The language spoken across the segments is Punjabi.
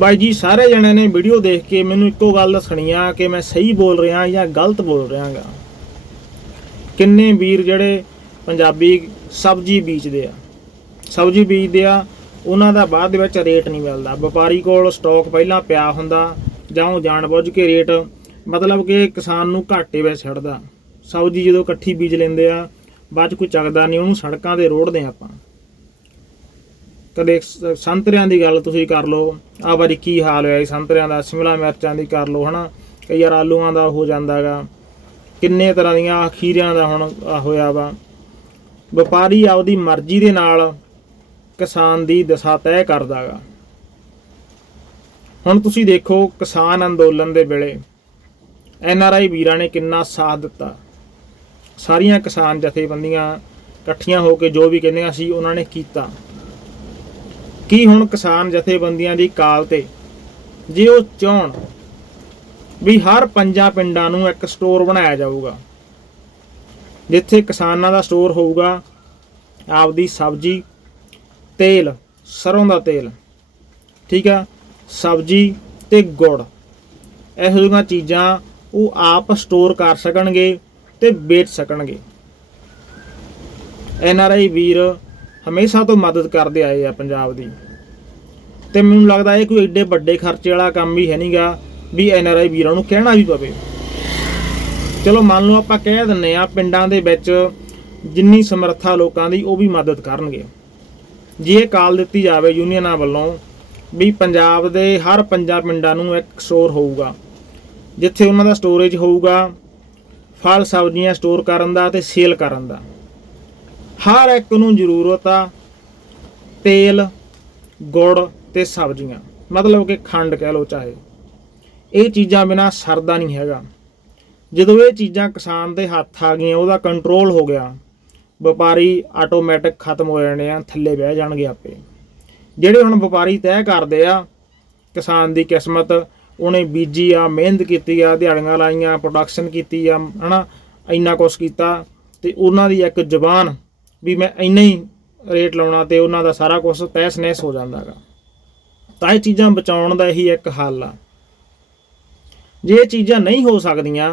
ਬਾਈ ਜੀ, ਸਾਰੇ ਜਣਿਆਂ ਨੇ ਵੀਡੀਓ ਦੇਖ ਕੇ ਮੈਨੂੰ ਇੱਕੋ ਗੱਲ ਦੱਸਣੀ ਆ ਕਿ ਮੈਂ ਸਹੀ ਬੋਲ ਰਿਹਾ ਜਾਂ ਗਲਤ ਬੋਲ ਰਿਹਾਗਾ। ਕਿੰਨੇ ਵੀਰ ਜਿਹੜੇ ਪੰਜਾਬੀ ਸਬਜ਼ੀ ਬੀਜਦੇ ਆ। ਸਬਜ਼ੀ ਬੀਜਦੇ ਆ, ਉਹਨਾਂ ਦਾ ਬਾਅਦ ਦੇ ਵਿੱਚ ਰੇਟ ਨਹੀਂ ਮਿਲਦਾ। ਵਪਾਰੀ ਕੋਲ ਸਟਾਕ ਪਹਿਲਾਂ ਪਿਆ ਹੁੰਦਾ, ਜਾਂ ਉਹ ਜਾਣਬੁੱਝ ਕੇ ਰੇਟ, ਮਤਲਬ ਕਿ ਕਿਸਾਨ ਨੂੰ ਘਾਟੇ ਵਿੱਚ ਛੱਡਦਾ। ਸਬਜ਼ੀ ਜਦੋਂ ਇਕੱਠੀ ਬੀਜ ਲੈਂਦੇ ਆ, ਬਾਅਦ 'ਚ ਕੋਈ ਚੱਕਦਾ ਨਹੀਂ, ਉਹਨੂੰ ਸੜਕਾਂ ਤੇ ਰੋੜਦੇ ਆਪਾਂ। ਕਦੇ ਸੰਤਰਿਆਂ ਦੀ ਗੱਲ ਤੁਸੀਂ ਕਰ ਲਓ। ਆ ਵਾਰੀ ਕੀ ਹਾਲ ਹੋਇਆ ਸੀ ਸੰਤਰਿਆਂ ਦਾ, ਸ਼ਿਮਲਾ ਮਿਰਚਾਂ ਦੀ ਕਰ ਲਓ, ਹਨਾ? ਕਈ ਯਾਰ ਆਲੂਆਂ ਦਾ ਹੋ ਜਾਂਦਾਗਾ ਕਿੰਨੇ ਤਰ੍ਹਾਂ ਦੀਆਂ ਖੀਰਿਆਂ ਦਾ ਹੁਣ ਹੋਇਆ ਵਾ। ਵਪਾਰੀ ਆਪਦੀ ਮਰਜ਼ੀ ਦੇ ਨਾਲ ਕਿਸਾਨ ਦੀ ਦਸ਼ਾ ਤੈਅ ਕਰਦਾਗਾ ਹੁਣ ਤੁਸੀਂ ਦੇਖੋ ਕਿਸਾਨ ਅੰਦੋਲਨ ਦੇ ਵੇਲੇ ਐਨ ਆਰ ਆਈ ਵੀਰਾਂ ਨੇ ਕਿੰਨਾ ਸਾਥ ਦਿੱਤਾ। ਸਾਰੀਆਂ ਕਿਸਾਨ ਜਥੇਬੰਦੀਆਂ ਇਕੱਠੀਆਂ ਹੋ ਕੇ ਜੋ ਵੀ ਕਹਿੰਦੀਆਂ ਸੀ ਉਹਨਾਂ ਨੇ ਕੀਤਾ। ਕੀ ਹੁਣ ਕਿਸਾਨ ਜਥੇਬੰਦੀਆਂ ਦੀ ਕਾਲ ਤੇ? ਜੇ ਉਹ ਚਾਹਣ ਵੀ ਹਰ ਪੰਜਾਂ ਪਿੰਡਾਂ ਨੂੰ ਇੱਕ ਸਟੋਰ ਬਣਾਇਆ ਜਾਊਗਾ, ਜਿੱਥੇ ਕਿਸਾਨਾਂ ਦਾ ਸਟੋਰ ਹੋਊਗਾ, ਆਪਦੀ ਸਬਜ਼ੀ, ਤੇਲ, ਸਰੋਂ ਦਾ ਤੇਲ, ਠੀਕ ਆ, ਸਬਜ਼ੀ ਤੇ ਗੁੜ, ਇਹੋ ਜਿਹੀਆਂ ਚੀਜ਼ਾਂ ਉਹ ਆਪ ਸਟੋਰ ਕਰ ਸਕਣਗੇ ਤੇ ਵੇਚ ਸਕਣਗੇ। ਐਨ ਆਰ ਆਈ ਵੀਰ ਹਮੇਸ਼ਾ ਤੋਂ ਮਦਦ ਕਰਦੇ ਆਏ ਆ ਪੰਜਾਬ ਦੀ। ਤੇ ਮੈਨੂੰ ਲੱਗਦਾ ਇਹ ਕੋਈ ਐਡੇ ਵੱਡੇ ਖਰਚੇ ਵਾਲਾ ਕੰਮ ਵੀ ਹੈ ਨਹੀਂਗਾ ਵੀ ਐਨ ਆਰ ਆਈ ਵੀਰਾਂ ਨੂੰ ਕਹਿਣਾ ਵੀ ਪਵੇ। ਚਲੋ ਮੰਨ ਲਓ ਆਪਾਂ ਕਹਿ ਦਿੰਨੇ ਆ ਪਿੰਡਾਂ ਦੇ ਵਿੱਚ ਜਿੰਨੀ ਸਮਰੱਥਾ ਲੋਕਾਂ ਦੀ ਉਹ ਵੀ ਮਦਦ ਕਰਨਗੇ। ਜੇ ਇਹ ਕਾਲ ਦਿੱਤੀ ਜਾਵੇ ਯੂਨੀਅਨਾਂ ਵੱਲੋਂ ਵੀ ਪੰਜਾਬ ਦੇ ਹਰ ਪੰਜਾਂ ਪਿੰਡਾਂ ਨੂੰ ਇੱਕ ਸਟੋਰ ਹੋਊਗਾ, ਜਿੱਥੇ ਉਹਨਾਂ ਦਾ ਸਟੋਰੇਜ ਹੋਊਗਾ, ਫਲ ਸਬਜ਼ੀਆਂ ਸਟੋਰ ਕਰਨ ਦਾ ਤੇ ਸੇਲ ਕਰਨ ਦਾ। ਹਰ ਇੱਕ ਨੂੰ ਜ਼ਰੂਰਤ ਆ ਤੇਲ, ਗੁੜ ਤੇ ਸਬਜ਼ੀਆਂ। ਮਤਲਬ ਕਿ ਖੰਡ ਕਹਿ ਲਓ ਚਾਹੇ। ਇਹ ਚੀਜ਼ਾਂ ਬਿਨਾ ਸਰਦਾ ਨਹੀਂ ਹੈਗਾ। ਜਦੋਂ ਇਹ ਚੀਜ਼ਾਂ ਕਿਸਾਨ ਦੇ ਹੱਥ ਆ ਗਈਆਂ, ਉਹਦਾ ਕੰਟਰੋਲ ਹੋ ਗਿਆ। ਵਪਾਰੀ ਆਟੋਮੈਟਿਕ ਖਤਮ ਹੋ ਜਾਣੇ ਆ, ਥੱਲੇ ਬਹਿ ਜਾਣਗੇ ਆਪੇ। ਜਿਹੜੇ ਹੁਣ ਵਪਾਰੀ ਤੈਅ ਕਰਦੇ ਆ, ਕਿਸਾਨ ਦੀ ਕਿਸਮਤ, ਉਹਨੇ ਬੀਜੀ ਆ, ਮਿਹਨਤ ਕੀਤੀ ਆ, ਦਿਹਾੜੀਆਂ ਲਾਈਆਂ ਪ੍ਰੋਡਕਸ਼ਨ ਕੀਤੀ ਆ, ਹਨਾ, ਇੰਨਾ ਕੁਛ ਕੀਤਾ, ਤੇ ਉਹਨਾਂ ਦੀ ਇੱਕ ਜ਼ਬਾਨ ਵੀ ਮੈਂ ਇੰਨਾ ਹੀ ਰੇਟ ਲਾਉਣਾ ਤੇ ਉਹਨਾਂ ਦਾ ਸਾਰਾ ਕੁਝ ਤੈਸ ਨੈਸ ਹੋ ਜਾਂਦਾਗਾ ਤਾਂ ਇਹ ਚੀਜ਼ਾਂ ਬਚਾਉਣ ਦਾ ਇਹੀ ਇੱਕ ਹੱਲ ਆ। ਜੇ ਇਹ ਚੀਜ਼ਾਂ ਨਹੀਂ ਹੋ ਸਕਦੀਆਂ,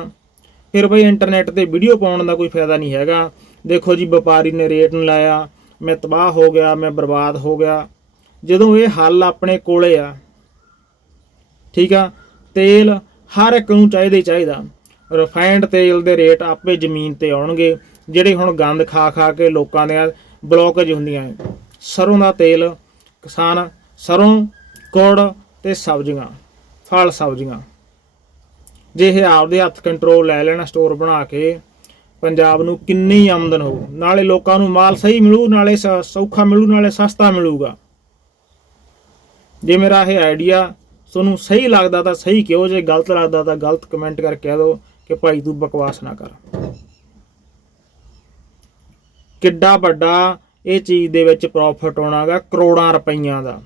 ਫਿਰ ਬਈ ਇੰਟਰਨੈਟ ਤੇ ਵੀਡੀਓ ਪਾਉਣ ਦਾ ਕੋਈ ਫਾਇਦਾ ਨਹੀਂ ਹੈਗਾ। ਦੇਖੋ ਜੀ, ਵਪਾਰੀ ਨੇ ਰੇਟ ਨਹੀਂ ਲਾਇਆ, ਮੈਂ ਤਬਾਹ ਹੋ ਗਿਆ, ਮੈਂ ਬਰਬਾਦ ਹੋ ਗਿਆ। ਜਦੋਂ ਇਹ ਹੱਲ ਆਪਣੇ ਕੋਲੇ ਆ, ਠੀਕ ਆ, ਤੇਲ ਹਰ ਇੱਕ ਨੂੰ ਚਾਹੀਦਾ ਹੀ ਚਾਹੀਦਾ। ਰਿਫਾਈਨਡ ਤੇਲ ਦੇ ਰੇਟ ਆਪੇ ਜ਼ਮੀਨ ਤੇ ਆਉਣਗੇ। ਜਿਹੜੇ ਹੁਣ ਗੰਦ ਖਾ ਖਾ ਕੇ ਲੋਕਾਂ ਦੇ ਬਲੌਕੇਜ ਹੁੰਦੀਆਂ ਹੈ। ਸਰੋਂ ਦਾ ਤੇਲ, ਕਿਸਾਨ ਸਰੋਂ ਗੁੜ ਤੇ ਸਬਜ਼ੀਆਂ, ਫਲ ਸਬਜ਼ੀਆਂ। ਜੇ ਇਹ ਆਪਦੇ ਹੱਥ ਕੰਟਰੋਲ ਲੈ ਲੈਣਾ ਸਟੋਰ ਬਣਾ ਕੇ ਪੰਜਾਬ ਨੂੰ ਕਿੰਨੀ ਆਮਦਨ ਹੋਊ। ਨਾਲੇ ਲੋਕਾਂ ਨੂੰ ਮਾਲ ਸਹੀ ਮਿਲੂ, ਨਾਲੇ ਸ- ਸੌਖਾ ਮਿਲੂ, ਨਾਲੇ ਸਸਤਾ ਮਿਲੂਗਾ। ਜੇ ਮੇਰਾ ਇਹ ਆਈਡੀਆ ਤੁਹਾਨੂੰ ਸਹੀ ਲੱਗਦਾ ਤਾਂ ਸਹੀ ਕਿਹੋ ਜੇ ਗਲਤ ਲੱਗਦਾ ਤਾਂ ਗਲਤ ਕਮੈਂਟ ਕਰਕੇ ਕਹਿ ਦਿਓ ਕਿ ਭਾਈ ਤੂੰ ਬਕਵਾਸ ਨਾ ਕਰ। ਕਿੱਡਾ ਵੱਡਾ ਇਹ ਚੀਜ਼ ਦੇ ਵਿੱਚ ਪ੍ਰੋਫਿਟ ਹੋਣਾਗਾ ਕਰੋੜਾਂ ਰੁਪਈਆਂ ਦਾ।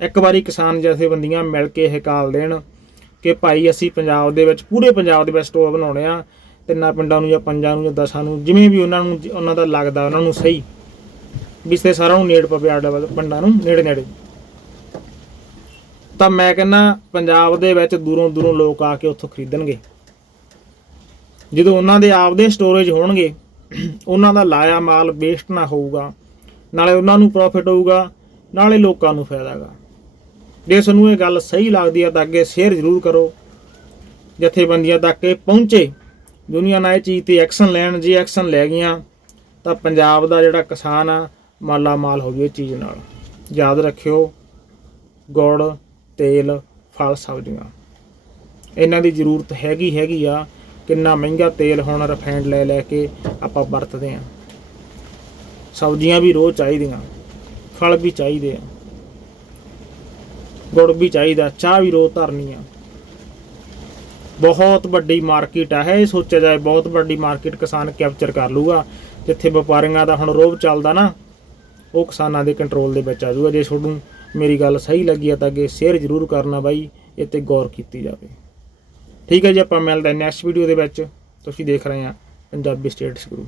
ਇੱਕ ਵਾਰੀ ਕਿਸਾਨ ਜਥੇਬੰਦੀਆਂ ਮਿਲ ਕੇ ਇਹ ਕਾਲ ਦੇਣ ਕਿ ਭਾਈ ਅਸੀਂ ਪੰਜਾਬ ਦੇ ਵਿੱਚ ਪੂਰੇ ਪੰਜਾਬ ਦੇ ਵਿੱਚ ਸਟੋਰ ਬਣਾਉਣੇ ਆ, ਤਿੰਨਾਂ ਪਿੰਡਾਂ ਨੂੰ ਜਾਂ ਪੰਜਾਂ ਨੂੰ ਜਾਂ ਦਸਾਂ ਨੂੰ, ਜਿਵੇਂ ਵੀ ਉਹਨਾਂ ਨੂੰ, ਉਹਨਾਂ ਦਾ ਲੱਗਦਾ ਉਹਨਾਂ ਨੂੰ ਸਹੀ। ਵੀ ਤੇ ਸਾਰਿਆਂ ਨੂੰ ਨੇੜ ਪਵੇ ਆਡਾ ਪਿੰਡਾਂ ਨੂੰ ਨੇੜੇ ਨੇੜੇ। ਤਾਂ ਮੈਂ ਕਹਿੰਦਾ ਪੰਜਾਬ ਦੇ ਵਿੱਚ ਦੂਰੋਂ ਦੂਰੋਂ ਲੋਕ ਆ ਕੇ ਉੱਥੋਂ ਖਰੀਦਣਗੇ। ਜਦੋਂ ਉਹਨਾਂ ਦੇ ਆਪਦੇ ਸਟੋਰੇਜ ਹੋਣਗੇ ਉਹਨਾਂ ਦਾ ਲਾਇਆ ਮਾਲ ਵੇਸਟ ਨਾ ਹੋਊਗਾ, ਨਾਲੇ ਉਹਨਾਂ ਨੂੰ ਪ੍ਰੋਫਿਟ ਹੋਊਗਾ, ਨਾਲੇ ਲੋਕਾਂ ਨੂੰ ਫਾਇਦਾ ਹੈਗਾ। ਜੇ ਤੁਹਾਨੂੰ ਇਹ ਗੱਲ ਸਹੀ ਲੱਗਦੀ ਆ ਤਾਂ ਅੱਗੇ ਸ਼ੇਅਰ ਜ਼ਰੂਰ ਕਰੋ। ਜਥੇਬੰਦੀਆਂ ਤੱਕ ਇਹ ਪਹੁੰਚੇ। ਦੁਨੀਆ ਨਾਲ ਇਹ ਚੀਜ਼ ਤੇ ਐਕਸ਼ਨ ਲੈਣ, ਜੇ ਐਕਸ਼ਨ ਲੈ ਗਈਆਂ, ਤਾਂ ਪੰਜਾਬ ਦਾ ਜਿਹੜਾ ਕਿਸਾਨ ਆ, ਮਾਲਾ ਮਾਲ ਹੋ ਜੂ ਇਹ ਚੀਜ਼ ਨਾਲ। ਯਾਦ ਰੱਖਿਓ, ਗੁੜ, ਤੇਲ, ਫਲ, ਸਬਜ਼ੀਆਂ। ਇਹਨਾਂ ਦੀ ਜ਼ਰੂਰਤ ਹੈਗੀ ਹੈਗੀ ਆ। ਕਿੰਨਾ ਮਹਿੰਗਾ ਤੇਲ ਹੁਣ ਰਿਫਾਈਨਡ ਲੈ ਲੈ ਕੇ ਆਪਾਂ ਵਰਤਦੇ ਆ ਸਬਜ਼ੀਆਂ ਵੀ ਰੋਜ਼ ਚਾਹੀਦੀਆਂ, ਫਲ ਵੀ ਚਾਹੀਦੇ ਆ। ਗੁੜ ਵੀ ਚਾਹੀਦਾ, ਚਾਹ ਵੀ ਰੋਜ਼ ਧਰਨੀ ਆ। ਬਹੁਤ ਵੱਡੀ ਮਾਰਕੀਟ ਆ ਹੈ ਇਹ ਸੋਚਿਆ ਜਾਏ ਬਹੁਤ ਵੱਡੀ ਮਾਰਕੀਟ ਕਿਸਾਨ ਕੈਪਚਰ ਕਰ ਲੂਗਾ ਜਿੱਥੇ ਵਪਾਰੀਆਂ ਦਾ ਹੁਣ ਰੋਬ ਚੱਲਦਾ ਨਾ, ਉਹ ਕਿਸਾਨਾਂ ਦੇ ਕੰਟਰੋਲ ਦੇ ਵਿੱਚ ਆ ਜੂਗਾ ਜੇ ਤੁਹਾਨੂੰ ਮੇਰੀ ਗੱਲ ਸਹੀ ਲੱਗੀ ਆ ਤਾਂ ਅੱਗੇ ਸ਼ੇਅਰ ਜ਼ਰੂਰ ਕਰਨਾ ਬਾਈ, ਇਹ ਤੇ ਗੌਰ ਕੀਤੀ ਜਾਵੇ। ਠੀਕ ਹੈ ਜੀ, ਆਪਾਂ ਮਿਲਦੇ ਨੈਕਸਟ ਵੀਡੀਓ ਦੇ ਵਿੱਚ। ਤੁਸੀਂ ਦੇਖ ਰਹੇ ਆ ਪੰਜਾਬੀ ਸਟੇਟਸ ਗੁਰੂ